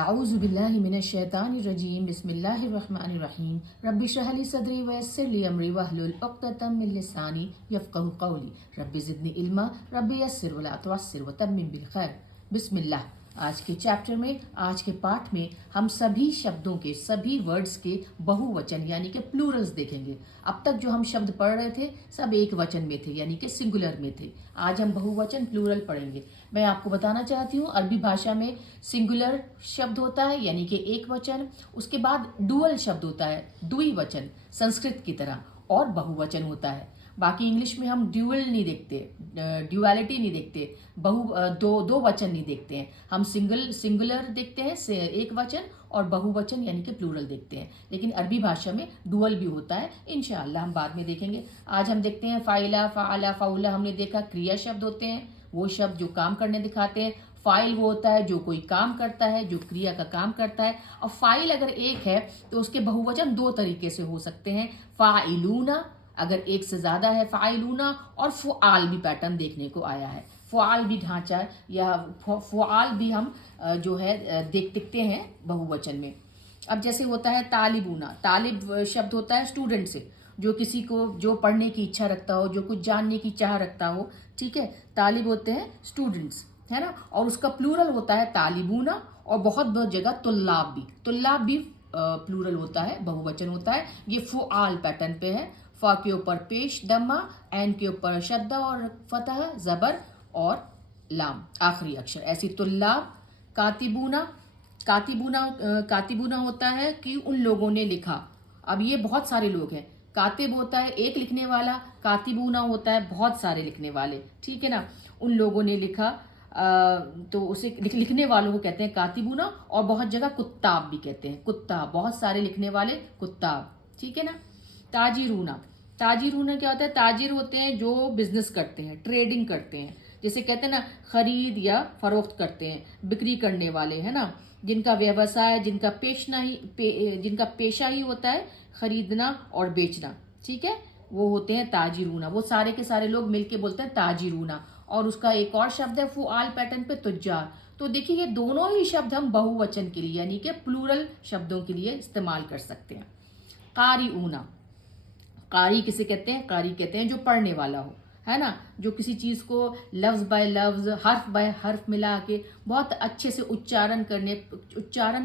अऊज़ु बिल्लाहि मिनश शैतानिर रजीम बिस्मिल्लाहिर रहमानिर रहीम रब्बि इश्रह ली सदरी व यस्सिर ली अमरी वहलुल उक़्दतम मिन लिसानी यफ़क़हू क़ौली रब्बि ज़िदनी इल्मा रब्बि यस्सिर वला तुअस्सिर व तम्मिम बिल खैर। बिस्मिल्लाह। आज के चैप्टर में, आज के पाठ में हम सभी शब्दों के, सभी वर्ड्स के बहुवचन यानी कि प्लूरल्स देखेंगे। अब तक जो हम शब्द पढ़ रहे थे सब एक वचन में थे यानी कि सिंगुलर में थे। आज हम बहुवचन प्लूरल पढ़ेंगे। मैं आपको बताना चाहती हूँ, अरबी भाषा में सिंगुलर शब्द होता है यानी कि एक वचन, उसके बाद डुअल शब्द होता है द्विवचन संस्कृत की तरह, और बहुवचन होता है। बाकी इंग्लिश में हम ड्यूअल नहीं देखते, ड्यूअलिटी नहीं देखते, दो वचन नहीं देखते हैं। हम सिंगुलर देखते हैं से एक वचन, और बहुवचन यानी कि प्लूरल देखते हैं। लेकिन अरबी भाषा में डुअल भी होता है, इंशाअल्लाह हम बाद में देखेंगे। आज हम देखते हैं फ़ाइला, फ़ाअला, फ़ाउला। हमने देखा क्रिया शब्द होते हैं, वो शब्द जो काम करने दिखाते हैं। फाइल वो होता है जो कोई काम करता है, जो क्रिया का काम करता है। और फाइल अगर एक है तो उसके बहुवचन दो तरीके से हो सकते हैं। फ़ाइलूना अगर एक से ज़्यादा है, फ़ाइलूना, और फ़ुआल भी पैटर्न देखने को आया है। फ़ुआल भी ढांचा या फ़ुआल भी हम जो है देखते हैं बहुवचन में। अब जैसे होता है तालिबूना, तालिब शब्द होता है स्टूडेंट से, जो किसी को जो पढ़ने की इच्छा रखता हो, जो कुछ जानने की चाह रखता हो, ठीक है। तालिब होते हैं स्टूडेंट्स, है ना। और उसका प्लूरल होता है तालिबूना, और बहुत जगह तुल्लाब भी प्लूरल होता है, बहुवचन होता है। ये फ़ुआल पैटर्न पे है। फ़ा के ऊपर पेश दम्मा, ऐन के ऊपर शद्दा और फतह, ज़बर और लाम आखिरी अक्षर। ऐसी तुल्लाब। कातिबूना, कातिबूना होता है कि उन लोगों ने लिखा। अब ये बहुत सारे लोग हैं। कातिब होता है एक लिखने वाला, कातिबूना होता है बहुत सारे लिखने वाले, ठीक है ना। उन लोगों ने लिखा, तो उसे लिखने वालों को कहते हैं कातिबूना। और बहुत जगह कुत्ताब भी कहते हैं, कुत्ताब, बहुत सारे लिखने वाले कुत्ताब, ठीक है ना। ताजिरूना, ताजिरूना क्या होता है? ताजिर होते हैं जो बिजनेस करते हैं, ट्रेडिंग करते हैं, जैसे कहते हैं ना खरीद या फरोख्त करते हैं, बिक्री करने वाले, है ना। जिनका व्यवसाय, जिनका पेशा ही होता है खरीदना और बेचना, ठीक है, वो होते हैं ताजिरूना। वो सारे के सारे लोग मिलके बोलते हैं ताजिरूना। और उसका एक और शब्द है फ़ुआल पैटर्न पे तुज्जार। तो देखिए ये दोनों ही शब्द हम बहुवचन के लिए यानी कि प्लूरल शब्दों के लिए इस्तेमाल कर सकते हैं। कारिऊना, कारी किसे कहते हैं? कारी कहते हैं जो पढ़ने वाला हो, है ना। जो किसी चीज़ को लफ्ज़ बाय लफ्ज़, हर्फ बाय हर्फ मिला के बहुत अच्छे से उच्चारण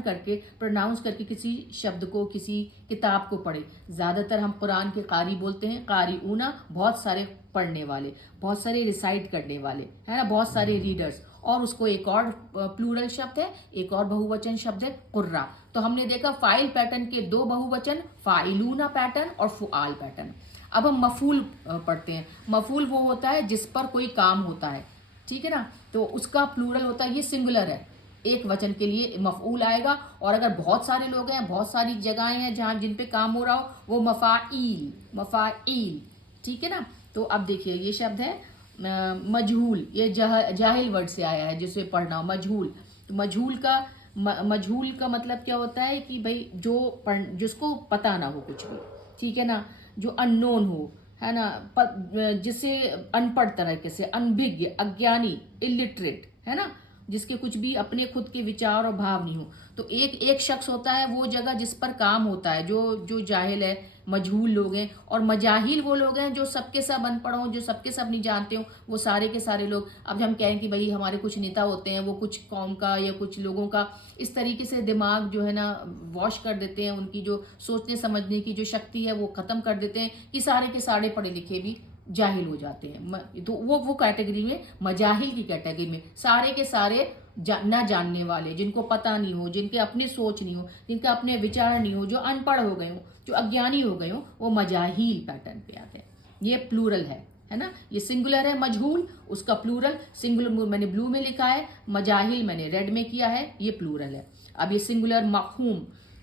करके, प्रोनाउंस करके किसी शब्द को, किसी किताब को पढ़े। ज़्यादातर हम कुरान के कारी बोलते हैं। कारी ऊना बहुत सारे पढ़ने वाले, बहुत सारे रिसाइट करने वाले, है ना, बहुत सारे रीडर्स। और उसको एक और प्लूरल शब्द है, एक और बहुवचन शब्द है कुर्रा। तो हमने देखा फाइल पैटर्न के दो बहुवचन, फाइलूना पैटर्न और फ़ुआल पैटर्न। अब हम मफूल पढ़ते हैं। मफूल वो होता है जिस पर कोई काम होता है, ठीक है ना। तो उसका प्लूरल होता है, ये सिंगुलर है, एक वचन के लिए मफूल आएगा। और अगर बहुत सारे लोग हैं, बहुत सारी जगहें हैं जहाँ जिन पे काम हो रहा हो, वो मफ़ाइल, ठीक है ना। तो अब देखिए ये शब्द है मजहूल। ये जाहिल वर्ड से आया है जिसे पढ़ना हो, मजहूल। तो मजहूल का मतलब क्या होता है कि भाई जिसको पता ना हो कुछ भी, ठीक है ना, जो अननोन हो, है ना, जिसे अनपढ़ तरीके से, अनभिज्ञ, अज्ञानी, इलिटरेट, है ना, जिसके कुछ भी अपने खुद के विचार और भाव नहीं हो। तो एक शख्स होता है वो जगह जिस पर काम होता है, जो जाहिल है, मजहूल लोग हैं। और मजाहिल वो लोग हैं जो सबके सब अनपढ़ हों, जो सबके सब नहीं जानते हों, वो सारे के सारे लोग। अब हम कहें कि भाई हमारे कुछ नेता होते हैं, वो कुछ कौम का या कुछ लोगों का इस तरीके से दिमाग जो है ना वॉश कर देते हैं, उनकी जो सोचने समझने की जो शक्ति है वो ख़त्म कर देते हैं कि सारे के सारे पढ़े लिखे भी जाहिल हो जाते हैं। तो वो कैटेगरी में, मजाहिल की कैटेगरी में, सारे के सारे ना जानने वाले, जिनको पता नहीं हो, जिनके अपनी सोच नहीं हो, जिनके अपने विचार नहीं हो, जो अनपढ़ हो गए हो, जो अज्ञानी हो गए हो, वो मजाहिल पैटर्न पे आते हैं। ये प्लूरल है ना। ये सिंगुलर है मजहूल, उसका प्लूरल सिंगुलर मैंने ब्लू में लिखा है, मजाहिल मैंने रेड में किया है, ये प्लूरल है। अब ये सिंगुलर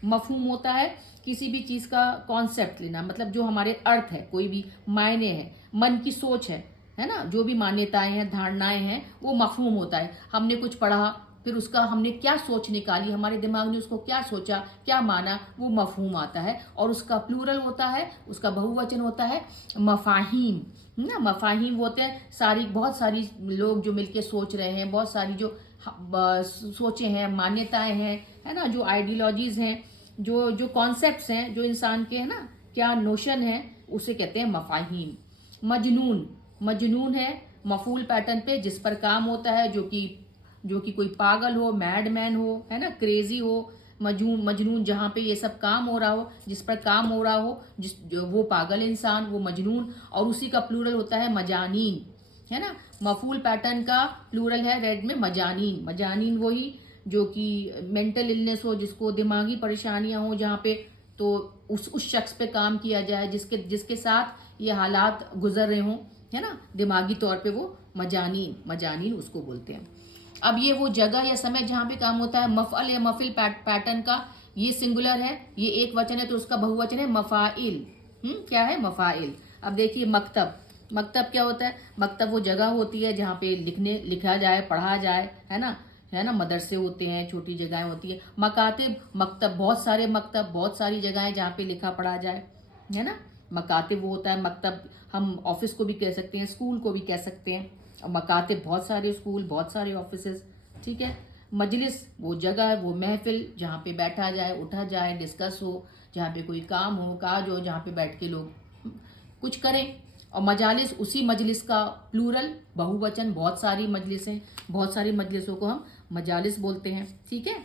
मफहूम होता है किसी भी चीज़ का कॉन्सेप्ट लेना, मतलब जो हमारे अर्थ है, कोई भी मायने हैं, मन की सोच है ना, जो भी मान्यताएं हैं, धारणाएं हैं, वो मफहूम होता है। हमने कुछ पढ़ा, फिर उसका हमने क्या सोच निकाली, हमारे दिमाग ने उसको क्या सोचा, क्या माना, वो मफहूम आता है। और उसका प्लूरल होता है, उसका बहुवचन होता है मफाहीम ना। मफाहीम होते हैं बहुत सारी लोग जो मिलके सोच रहे हैं, बहुत सारी जो सोचें हैं, मान्यताएं हैं, है ना, जो आइडियोलॉजीज हैं, जो जो कॉन्सेप्ट्स हैं, जो इंसान के, है ना, क्या नोशन है, उसे कहते हैं मफाहीम। मजनून, मजनून है मफूल पैटर्न पे, जिस पर काम होता है, जो कि कोई पागल हो, मैडमैन हो, है ना, क्रेजी हो। मजनून, मजनून जहाँ पे ये सब काम हो रहा हो, जिस पर काम हो रहा हो, वो पागल इंसान, वो मजनून। और उसी का प्लूरल होता है मजानीन, है ना। मफूल पैटर्न का प्लूरल है रेड में मजानीन। मजानीन वही जो कि मेंटल इलनेस हो, जिसको दिमागी परेशानियां हो, जहाँ पे तो उस शख्स पे काम किया जाए जिसके जिसके साथ ये हालात गुजर रहे हों, है ना, दिमागी तौर पे, वो मजानीन, मजानीन उसको बोलते हैं। अब ये वो जगह या समय जहाँ पे काम होता है। मफअल या मफिल पैटर्न का ये सिंगुलर है, ये एक वचन है, तो उसका बहुवचन है मफाइल। क्या है? मफाइल। अब देखिए मकतब, मकतब क्या होता है? मकतब वो जगह होती है जहाँ पे लिखा जाए, पढ़ा जाए, है ना, मदरसे होते हैं, छोटी जगहें होती है। मकातिब, मकतब, बहुत सारे मकतब, बहुत सारी जगहें जहाँ पे लिखा पढ़ा जाए, है ना। मकातिब वो होता है, मकतब हम ऑफिस को भी कह सकते हैं, स्कूल को भी कह सकते हैं। और मकातिब बहुत सारे स्कूल, बहुत सारे ऑफिसेज, ठीक है। मजलिस वो जगह है, वो महफिल जहाँ पे बैठा जाए, उठा जाए, डिस्कस हो, जहाँ पे कोई काम हो, काज हो, जहाँ पे बैठ के लोग कुछ करें। और मजालिस उसी मजलिस का प्लूरल, बहुवचन, बहुत सारी मजलिसें, बहुत सारी मजलिसों को हम मजालिस बोलते हैं, ठीक है।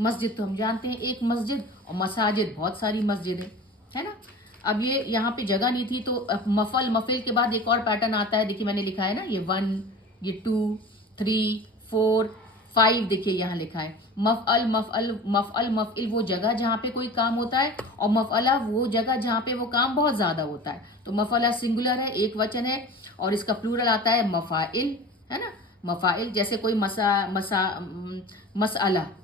मस्जिद तो हम जानते हैं एक मस्जिद, और मसाजिद बहुत सारी मस्जिदें, है ना। अब ये यहाँ पे जगह नहीं थी, तो मफल, मफिल के बाद एक और पैटर्न आता है। देखिए मैंने लिखा है ना, ये 1, ये 2, 3, 4, 5, देखिए यहाँ लिखा है मफअल, मफअल, मफअल, मफइल वो जगह जहाँ पे कोई काम होता है, और मफअला वो जगह जहाँ पे वो काम बहुत ज्यादा होता है। तो मफअला सिंगुलर है, एक वचन है, और इसका प्लूरल आता है मफाइल, है ना। मफाइल, जैसे कोई मसअला,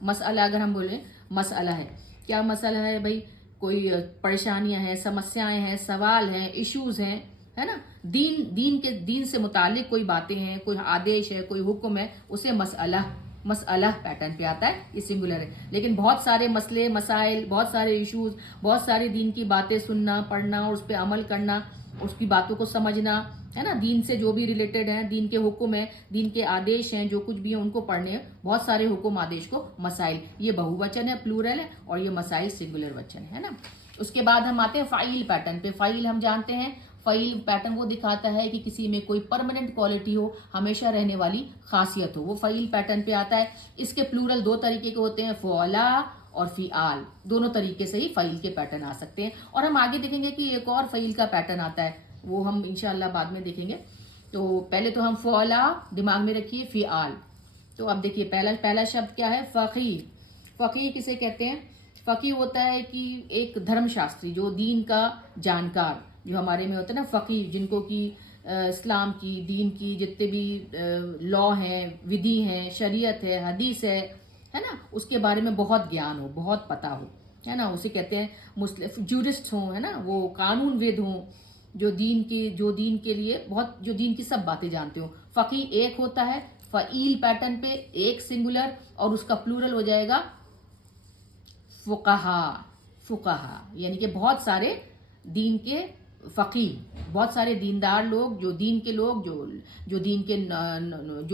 मसअला अगर हम बोले मसअला है, क्या मसला है भाई? कोई परेशानियां हैं, समस्याएं हैं, सवाल हैं, इश्यूज हैं, है ना। दीन से मुतालिक कोई बातें हैं, कोई आदेश है, कोई हुक्म है, उसे मसअला, मसअला पैटर्न पे आता है, ये सिंगुलर है। लेकिन बहुत सारे मसले, मसाइल, बहुत सारे इश्यूज, बहुत सारे दीन की बातें सुनना, पढ़ना और उस पर अमल करना, उसकी बातों को समझना, है ना, दीन से जो भी रिलेटेड है, दीन के हुक्म है, दीन के आदेश हैं, जो कुछ भी है उनको पढ़ने हैं, बहुत सारे हुक्म आदेश को मसाइल, ये बहुवचन है, प्लूरल है, और ये मसाइल सिंगुलर वचन है ना। उसके बाद हम आते हैं फाइल पैटर्न पे। फाइल हम जानते हैं, फाइल पैटर्न वो दिखाता है कि किसी में कोई परमानेंट क्वालिटी हो, हमेशा रहने वाली खासियत हो, वो फाइल पैटर्न पे आता है। इसके प्लूरल दो तरीके के होते हैं, फ़ौला और फ़िआल, दोनों तरीके से ही फाइल के पैटर्न आ सकते हैं। और हम आगे देखेंगे कि एक और फाइल का पैटर्न आता है, वो हम इंशाल्लाह बाद में देखेंगे। तो पहले तो हम फ़ौला दिमाग में रखिए, फ़िआल। तो अब देखिए पहला शब्द क्या है? फ़कीह। फ़कीह किसे कहते हैं? फ़कीह होता है कि एक धर्मशास्त्री, जो दीन का जानकार, जो हमारे में होता है ना फ़कीह, जिनको कि इस्लाम की, दीन की जितने भी लॉ हैं, विधि हैं, शरीयत है, हदीस है ना, उसके बारे में बहुत ज्ञान हो, बहुत पता हो, है ना, उसे कहते हैं मुस्लिम जूरिस्ट हों, है ना, वो कानूनविद हों, जो दीन के लिए बहुत, जो दीन की सब बातें जानते हो। फ़कीह एक होता है, फ़ईल पैटर्न पे एक सिंगुलर, और उसका प्लूरल हो जाएगा फुकहा। फुकहा यानी कि बहुत सारे दीन के फ़कीह, बहुत सारे दीनदार लोग, जो दीन के लोग, जो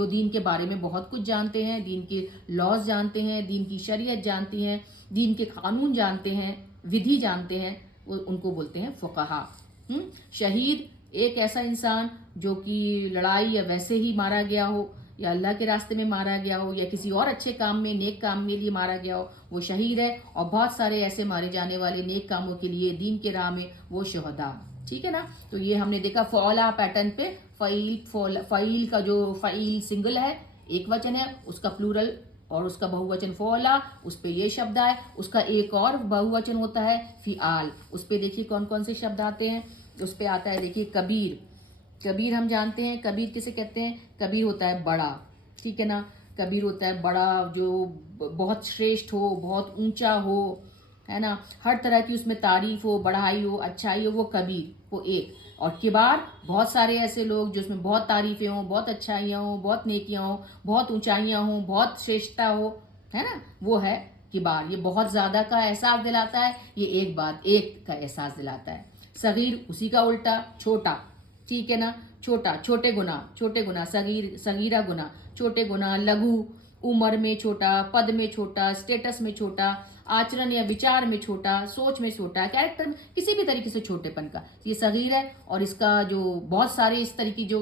दीन के बारे में बहुत कुछ जानते हैं, दीन के लॉज जानते हैं, दीन की शरीयत जानते हैं, दीन के कानून जानते हैं, विधि जानते हैं, उनको बोलते हैं फुकहा। शहीद एक ऐसा इंसान जो कि लड़ाई या वैसे ही मारा गया हो, या अल्लाह के रास्ते में मारा गया हो, या किसी और अच्छे काम में, नेक काम में लिए मारा गया हो, वो शहीद है। और बहुत सारे ऐसे मारे जाने वाले नेक कामों के लिए दीन के राह में, वो शहदा, ठीक है ना। तो ये हमने देखा फ़ौला पैटर्न पे, फ़ईल का जो फ़ईल सिंगल है, एक वचन है, उसका प्लूरल और उसका बहुवचन फ़ौला, उस पे ये शब्द आए। उसका एक और बहुवचन होता है फ़िआल, उस पे देखिए कौन कौन से शब्द आते हैं। उस पे आता है देखिए कबीर। कबीर हम जानते हैं, कबीर किसे कहते हैं? कबीर होता है बड़ा, ठीक है ना। कबीर होता है बड़ा, जो बहुत श्रेष्ठ हो, बहुत ऊंचा हो, है ना, हर तरह की उसमें तारीफ हो, बढ़ाई हो, अच्छाई हो, वो कबीर, वो एक। और किबार, बहुत सारे ऐसे लोग जो उसमें बहुत तारीफें हों, बहुत अच्छाइयाँ हों, बहुत नेकियां हों, बहुत ऊंचाइयाँ हों, बहुत श्रेष्ठता हो, है ना, वो है किबार। ये बहुत ज्यादा का एहसास दिलाता है, ये एक बात, एक का एहसास दिलाता है। सगीर उसी का उल्टा, छोटा, ठीक है ना, छोटा, छोटे गुना, सगीर, सगीरा गुना, छोटे गुना, लघु, उम्र में छोटा, पद में छोटा, स्टेटस में छोटा, आचरण या विचार में छोटा, सोच में छोटा, कैरेक्टर में किसी भी तरीके से छोटेपन का ये सगीर है। और इसका जो बहुत सारे इस तरह की जो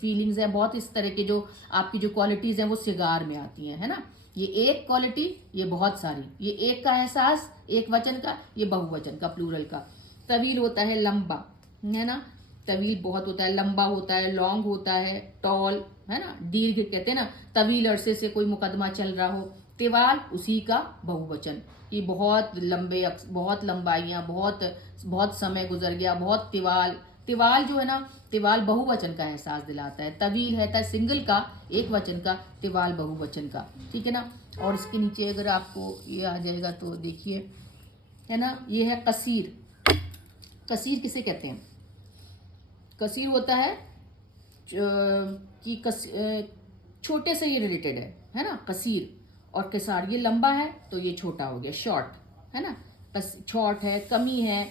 फीलिंग्स हैं, बहुत इस तरह के जो आपकी जो क्वालिटीज़ हैं वो सिगार में आती हैं, है ना। ये एक क्वालिटी, ये बहुत सारी, ये एक का एहसास एक वचन का, ये बहुवचन का प्लूरल का। तवील होता है लंबा, है ना, तवील बहुत होता है, लंबा होता है, लॉन्ग होता है, टॉल, है ना, दीर्घ कहते हैं ना, तवील अरसे से कोई मुकदमा चल रहा हो। तिवाल उसी का बहुवचन, ये बहुत लंबे, बहुत लंबाइयाँ, बहुत बहुत समय गुजर गया, बहुत तिवाल। तिवाल जो है ना, तिवाल बहुवचन का एहसास दिलाता है। तवील है सिंगल का, एक वचन का, तिवाल बहुवचन का, ठीक है ना। और इसके नीचे अगर आपको ये आ जाएगा तो देखिए, है ना, ये है कसीर। कसीर किसे कहते हैं? कसीर होता है कि छोटे से ये रिलेटेड है ना, कसीर। और किसार ये लंबा है तो ये छोटा हो गया, शॉर्ट, है ना। शॉर्ट है, कमी है,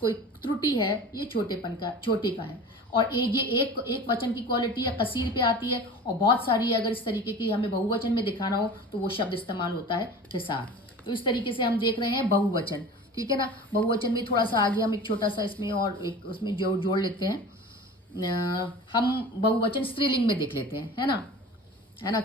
कोई त्रुटि है, ये छोटेपन का, छोटे का है। और ये एक वचन की क्वालिटी है, कसीर पे आती है। और बहुत सारी अगर इस तरीके की हमें बहुवचन में दिखाना हो तो वो शब्द इस्तेमाल होता है किसार। तो इस तरीके से हम देख रहे हैं बहुवचन, ठीक है ना। बहुवचन में थोड़ा सा आगे हम एक छोटा सा इसमें और एक उसमें जोड़ लेते हैं। हम बहुवचन स्त्रीलिंग में देख लेते हैं, है ना।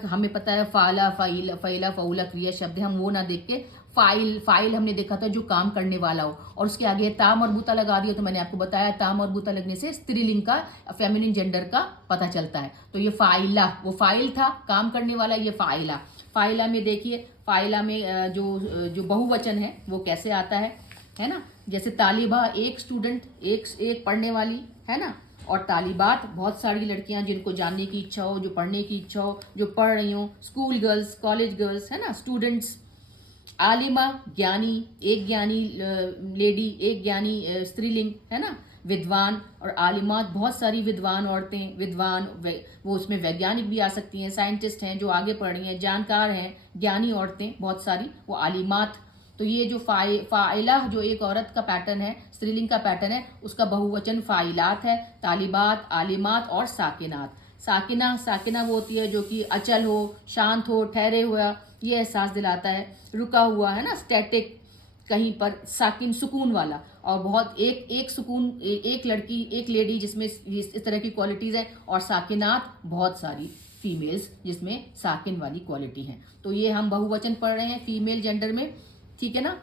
हमें पता है फाला, फाइल, फैला, फौला क्रिया शब्द है, हम वो ना देख के फाइल हमने देखा था जो काम करने वाला हो, और उसके आगे ता मरबूता लगा दिया। तो मैंने आपको बताया ता मरबूता लगने से स्त्रीलिंग का, फेमिनिन जेंडर का पता चलता है। तो ये फाइला, वो फाइल था, काम करने वाला, ये फाइला। फाइला में देखिए, फाइला में जो बहुवचन है वो कैसे आता है ना। जैसे तालिबा एक स्टूडेंट, एक पढ़ने वाली, है ना। और तालिबात बहुत सारी लड़कियां जिनको जानने की इच्छा हो, जो पढ़ने की इच्छा हो, जो पढ़ रही हो, स्कूल गर्ल्स, कॉलेज गर्ल्स, है ना, स्टूडेंट्स। आलिमा ज्ञानी, एक ज्ञानी लेडी, एक ज्ञानी स्त्रीलिंग, है ना। विद्वान और आलिमात बहुत सारी विद्वान औरतें, विद्वान वो उसमें वैज्ञानिक भी आ सकती हैं, साइंटिस्ट हैं जो आगे पढ़ रही हैं, जानकार हैं, ज्ञानी औरतें बहुत सारी, वो आलिमात। तो ये जो फाइला जो एक औरत का पैटर्न है, स्त्रीलिंग का पैटर्न है, उसका बहुवचन फाइलात है। तालिबात, आलिमात और साकिनात। साकिना वो होती है जो कि अचल हो, शांत हो, ठहरे हुआ, ये एहसास दिलाता है। रुका हुआ, है ना, स्टैटिक, कहीं पर। साकिन सुकून वाला। और बहुत एक सुकून, एक लड़की, एक लेडी जिसमें इस तरह की क्वालिटीज है। और साकिनात बहुत सारी फीमेल्स जिसमें साकिन वाली क्वालिटी है। तो ये हम बहुवचन पढ़ रहे हैं फीमेल जेंडर में, ठीक है ना।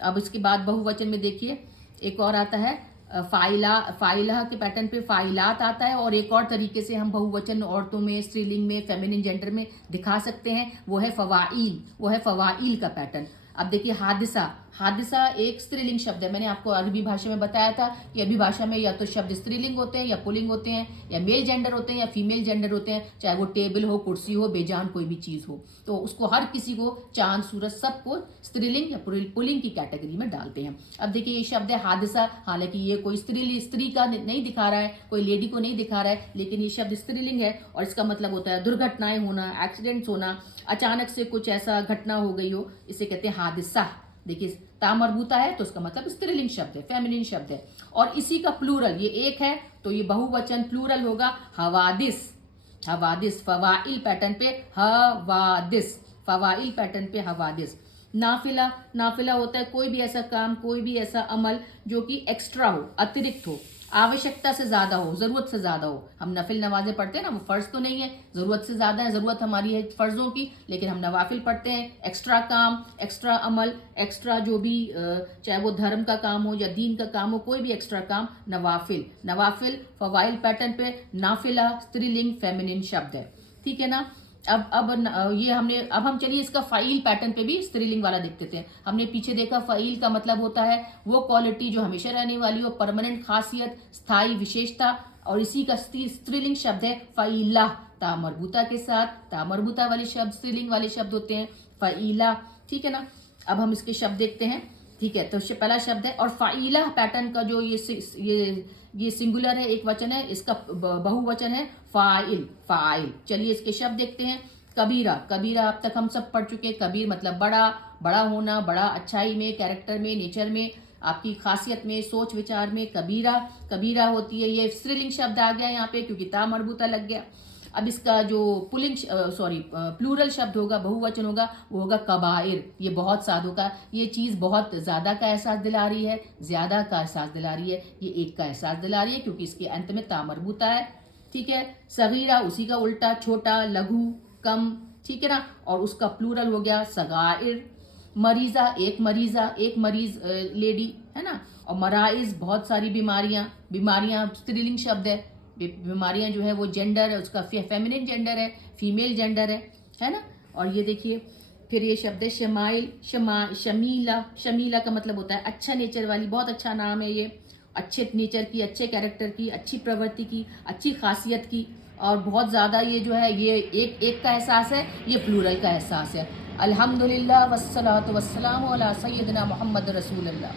अब इसके बाद बहुवचन में देखिए एक और आता है फाइला के पैटर्न पे फाइलात आता है। और एक और तरीके से हम बहुवचन औरतों में, स्त्रीलिंग में, फेमिनिन जेंडर में दिखा सकते हैं, वो है फवाइल, वो है फवाइल का पैटर्न। अब देखिए हादिसा, हादिसा एक स्त्रीलिंग शब्द है। मैंने आपको अरबी भाषा में बताया था कि अरबी भाषा में या तो शब्द स्त्रीलिंग होते हैं या पुल्लिंग होते हैं, या मेल जेंडर होते हैं या फीमेल जेंडर होते हैं, चाहे वो टेबल हो, कुर्सी हो, बेजान कोई भी चीज़ हो। तो उसको हर किसी को, चांद सूरज सबको स्त्रीलिंग या पुल्लिंग की कैटेगरी में डालते हैं। अब देखिए ये शब्द है हादिसा, हालांकि ये कोई स्त्री का नहीं दिखा रहा है, कोई लेडी को नहीं दिखा रहा है, लेकिन ये शब्द स्त्रीलिंग है। और इसका मतलब होता है दुर्घटनाएं होना, एक्सीडेंट्स होना, अचानक से कुछ ऐसा घटना हो गई हो, इसे कहते हैं हादिसा। देखिए ता मरबूता है तो उसका मतलब स्त्रीलिंग शब्द है, फेमिनिन शब्द है। और इसी का प्लूरल, ये एक है तो ये बहुवचन प्लूरल होगा हवादिस। हवादिस फवाइल पैटर्न पे हवादिस, फवाइल पैटर्न पे हवादिस। नाफिला, नाफिला होता है कोई भी ऐसा काम, कोई भी ऐसा अमल जो कि एक्स्ट्रा हो, अतिरिक्त हो, आवश्यकता से ज्यादा हो, जरूरत से ज्यादा हो। हम नफिल नमाजें पढ़ते हैं ना, वो फर्ज तो नहीं है, जरूरत से ज्यादा है, जरूरत हमारी है फर्जों की, लेकिन हम नवाफिल पढ़ते हैं। एक्स्ट्रा काम, एक्स्ट्रा अमल, एक्स्ट्रा जो भी चाहे वो धर्म का काम हो या दीन का काम हो, कोई भी एक्स्ट्रा काम, नवाफिल। नवाफिल फवाइल पैटर्न पे नाफिला स्त्रीलिंग फेमिनिन शब्द है, ठीक है ना। अब हम चलिए इसका फाइल पैटर्न पे भी स्त्रीलिंग वाला देखते थे। हमने पीछे देखा फाइल का मतलब होता है वो क्वालिटी जो हमेशा रहने वाली हो, परमानेंट खासियत, स्थायी विशेषता। और इसी का स्त्रीलिंग शब्द है फाइला, ता मरबूता के साथ, ता मरबूता वाले शब्द स्त्रीलिंग वाले शब्द होते हैं फाइला, ठीक है ना। अब हम इसके शब्द देखते हैं, ठीक है। तो पहला शब्द है, और फाइला पैटर्न का जो ये सिंगुलर है, एक वचन है, इसका बहुवचन है फाइल, फाइल। चलिए इसके शब्द देखते हैं। कबीरा, कबीरा अब तक हम सब पढ़ चुके हैं। कबीर मतलब बड़ा, बड़ा होना, बड़ा अच्छाई में, कैरेक्टर में, नेचर में, आपकी खासियत में, सोच विचार में। कबीरा, कबीरा होती है, ये स्त्रीलिंग शब्द आ गया यहाँ पे क्योंकि ता मरबूता लग गया। अब इसका जो प्लूरल शब्द होगा, बहुवचन होगा, वो होगा कबाइर। ये बहुत सादों का, ये चीज़ बहुत ज़्यादा का एहसास दिला रही है, ज़्यादा का एहसास दिला रही है, ये एक का एहसास दिला रही है क्योंकि इसके अंत में ता मरबूता है। ठीक है। सगीरा उसी का उल्टा, छोटा, लघु, कम। ठीक है ना। और उसका प्लूरल हो गया सगाइर। मरीज़ा एक मरीज़ लेडी है ना। और मराइज बहुत सारी बीमारियां स्त्रीलिंग शब्द है। बीमारियां जो है वो जेंडर है, उसका फेमिनिन जेंडर है, फीमेल जेंडर है ना। और ये देखिए फिर ये शब्द है शमाइल, शमीला। शमीला का मतलब होता है अच्छा नेचर वाली, बहुत अच्छा नाम है ये, अच्छे नेचर की, अच्छे कैरेक्टर की, अच्छी प्रवृत्ति की, अच्छी खासियत की। और बहुत ज़्यादा ये जो है ये एक का एहसास है, ये प्लूरल का एहसास है। अल्हम्दुलिल्लाह वस्सलातु वस्सलामु अला सय्यिदिना मुहम्मद रसूलुल्लाह।